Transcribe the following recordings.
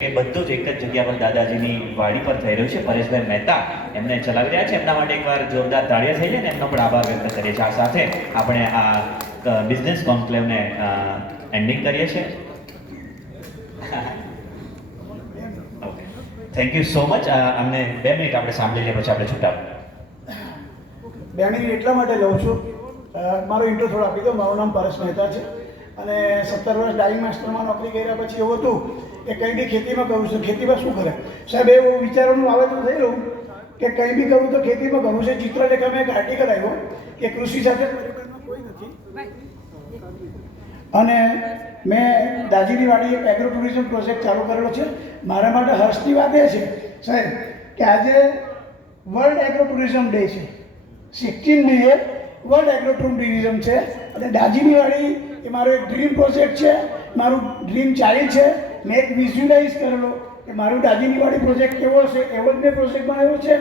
એ બધું જ એક જ જગ્યા પર દાદાજીની વાડી પર થઈ રહ્યું છે. પરેશભાઈ મહેતા એમને ચલાવી રહ્યા છે. એમના માટે એકવાર જોરદાર તાળીઓ થઈ જાય ને એમનો પણ આભાર વ્યક્ત કરીએ છીએ. આ સાથે આપણે આ બિઝનેસ કોન્ક્લેવને એન્ડિંગ કરીએ છીએ. Okay, thank you so much. અમને 2 મિનિટ આપણે સાંભળી લઈએ, પછી આપણે છૂટા. 2 મિનિટ એટલા માટે લઉં છું, મારો ઇન્ટ્રો થોડો આપી દો. મારું નામ પરેશ મહેતા છે અને 17 વર્ષ ડાઇંગ માસ્ટરમાં નોકરી કર્યા પછી એવું હતું કે કંઈ બી ખેતીમાં કરવું છે. ખેતીમાં શું કરે સાહેબ, એવું વિચારોનું વાવેતર થઈ રહ્યું કે કંઈ બી કરવું તો ખેતીમાં કરવું છે. ચિત્રલેખામાં એક આર્ટિકલ આવ્યો કે કૃષિ સાથે પરિવારમાં કોઈ નથી, અને મેં દાજીની વાડી એક એગ્રો ટુરિઝમ પ્રોજેક્ટ ચાલુ કરેલો છે. મારા માટે હર્ષની વાત એ છે સાહેબ કે આજે વર્લ્ડ એગ્રો ટુરિઝમ ડે છે. 16 મે વર્લ્ડ એગ્રો ટુરિઝમ છે અને દાજીની વાડી એ મારો એક ડ્રીમ પ્રોજેક્ટ છે, મારું ડ્રીમ ચાઇલ્ડ છે. મેં એક વિઝ્યુલાઇઝ કરેલો કે મારું દાજીની વાડી પ્રોજેક્ટ કેવો હશે, એવો જ મેં પ્રોજેક્ટ બનાવ્યો છે.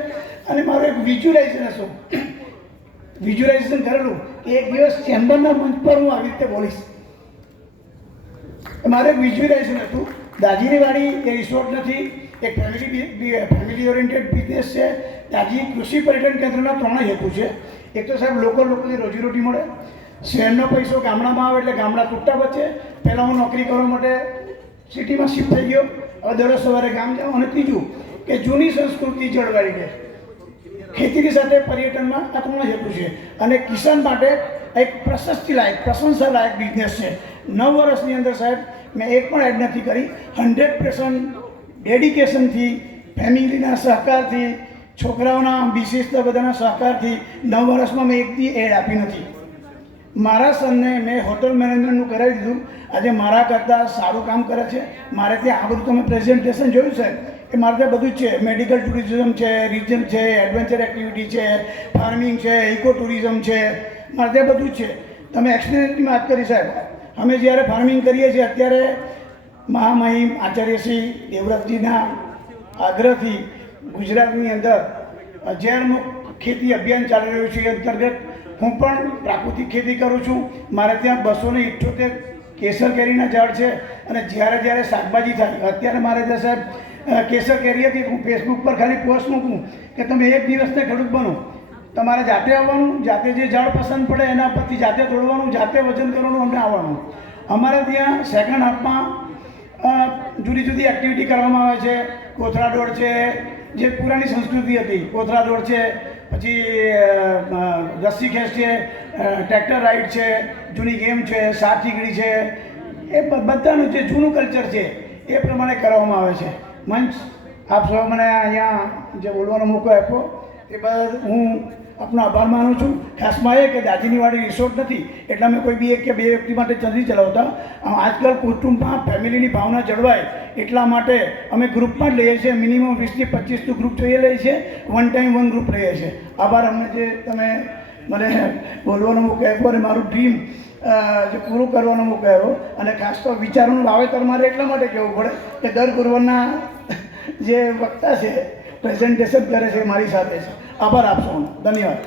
અને મારું એક વિઝ્યુલાઇઝેશન કરેલું કે એક દિવસ ચેમ્બરના મંચ પર હું આવી રીતે બોલીશ. મારે એક વિઝ્યુલાઇઝેશન હતું. દાજીની વાડી એ રિસોર્ટ નથી, એક ફેમિલી ઓરિએન્ટેડ બિઝનેસ છે. દાજી કૃષિ પર્યટન કેન્દ્રના 3 હેતુ છે. એક તો સાહેબ લોકોને રોજીરોટી મળે, શહેરનો પૈસો ગામડામાં આવે એટલે ગામડા તૂટતા બચે. પહેલાં હું નોકરી કરવા માટે સિટીમાં શિફ્ટ થઈ ગયો, હવે દરરોજ સવારે ગામ જાઉં. અને ત્રીજું કે જૂની સંસ્કૃતિ જળવાઈ રહે. ખેતીની સાથે પર્યટનમાં આ 3 હેતુ છે. અને કિસાન માટે એક પ્રશંસા લાયક બિઝનેસ છે. 9 વર્ષની અંદર સાહેબ મેં એક પણ એડ નથી કરી. 100% ડેડિકેશનથી, ફેમિલીના સહકારથી, છોકરાઓના વિશેષતા બધાના સહકારથી 9 વર્ષમાં મેં એક દી એડ આપી નથી. મારા સનને મેં હોટલ મેનેજમેન્ટનું કરાવી દીધું. આજે મારા કરતાં સારું કામ કરે છે. મારે ત્યાં આ બધું તમે પ્રેઝન્ટેશન જોયું છે એ મારે ત્યાં બધું જ છે. મેડિકલ ટુરિઝમ છે, રિજન છે, એડવેન્ચર એક્ટિવિટી છે, ફાર્મિંગ છે, ઇકો ટુરિઝમ છે, મારે ત્યાં બધું જ છે. તમે એક્સપિરિયન્સની વાત કરી સાહેબ. અમે જ્યારે ફાર્મિંગ કરીએ છીએ અત્યારે મહામહિમ આચાર્ય શ્રી દેવવ્રતજીના આગ્રહથી ગુજરાતની અંદર ઝેરમુક્ત ખેતી અભિયાન ચાલી રહ્યું છે. એ અંતર્ગત હું પણ પ્રાકૃતિક ખેતી કરું છું. મારે ત્યાં 278 કેસર કેરીના ઝાડ છે. અને જ્યારે શાકભાજી થાય, અત્યારે મારે ત્યાં સાહેબ કેસર કેરી હતી, હું ફેસબુક પર ખાલી પોસ્ટ મૂકું કે તમે એક દિવસને ખેડૂત બનો. તમારે જાતે આવવાનું, જાતે જે ઝાડ પસંદ પડે એના પરથી જાતે તોડવાનું, જાતે વજન કરવાનું, અમને આવવાનું. અમારે ત્યાં સેકન્ડ હાફમાં જુદી જુદી એક્ટિવિટી કરવામાં આવે છે. કોથળા દોડ છે, જે પુરાણી સંસ્કૃતિ હતી, કોથળા દોડ છે, પછી રસ્સી ખેંચ છે, ટ્રેક્ટર રાઈડ છે, જૂની ગેમ છે, સાત ઠીકડી છે, એ બધાનું જે જૂનું કલ્ચર છે એ પ્રમાણે કરવામાં આવે છે. મંચ આપ સૌ મને અહીંયા જે બોલવાનો મોકો આપ્યો એ બદલ હું આપનો આભાર માનું છું. ખાસમાં એ કે દાજીની વાડી રિસોર્ટ નથી એટલે અમે કોઈ બી 1 કે 2 વ્યક્તિ માટે નથી ચલાવતા. આજકાલ કુટુંબમાં ફેમિલીની ભાવના જળવાય એટલા માટે અમે ગ્રુપમાં જ લઈએ છીએ. મિનિમમ 20 થી 25 ગ્રુપ જોઈએ લઈએ છીએ. વન ટાઈમ 1 ગ્રુપ લઈએ છીએ. આભાર. અમને જે તમે મને બોલવાનો મોકો આપ્યો અને મારું ડ્રીમ જે પૂરું કરવાનો મોકો આવ્યો. અને ખાસ તો વિચારોનું વાવેતર મારે એટલા માટે કહેવું પડે કે દર ગુરુવારના જે વક્તા છે પ્રેઝન્ટેશન કરે છે મારી સાથે છે. આભાર આપશો. ધન્યવાદ.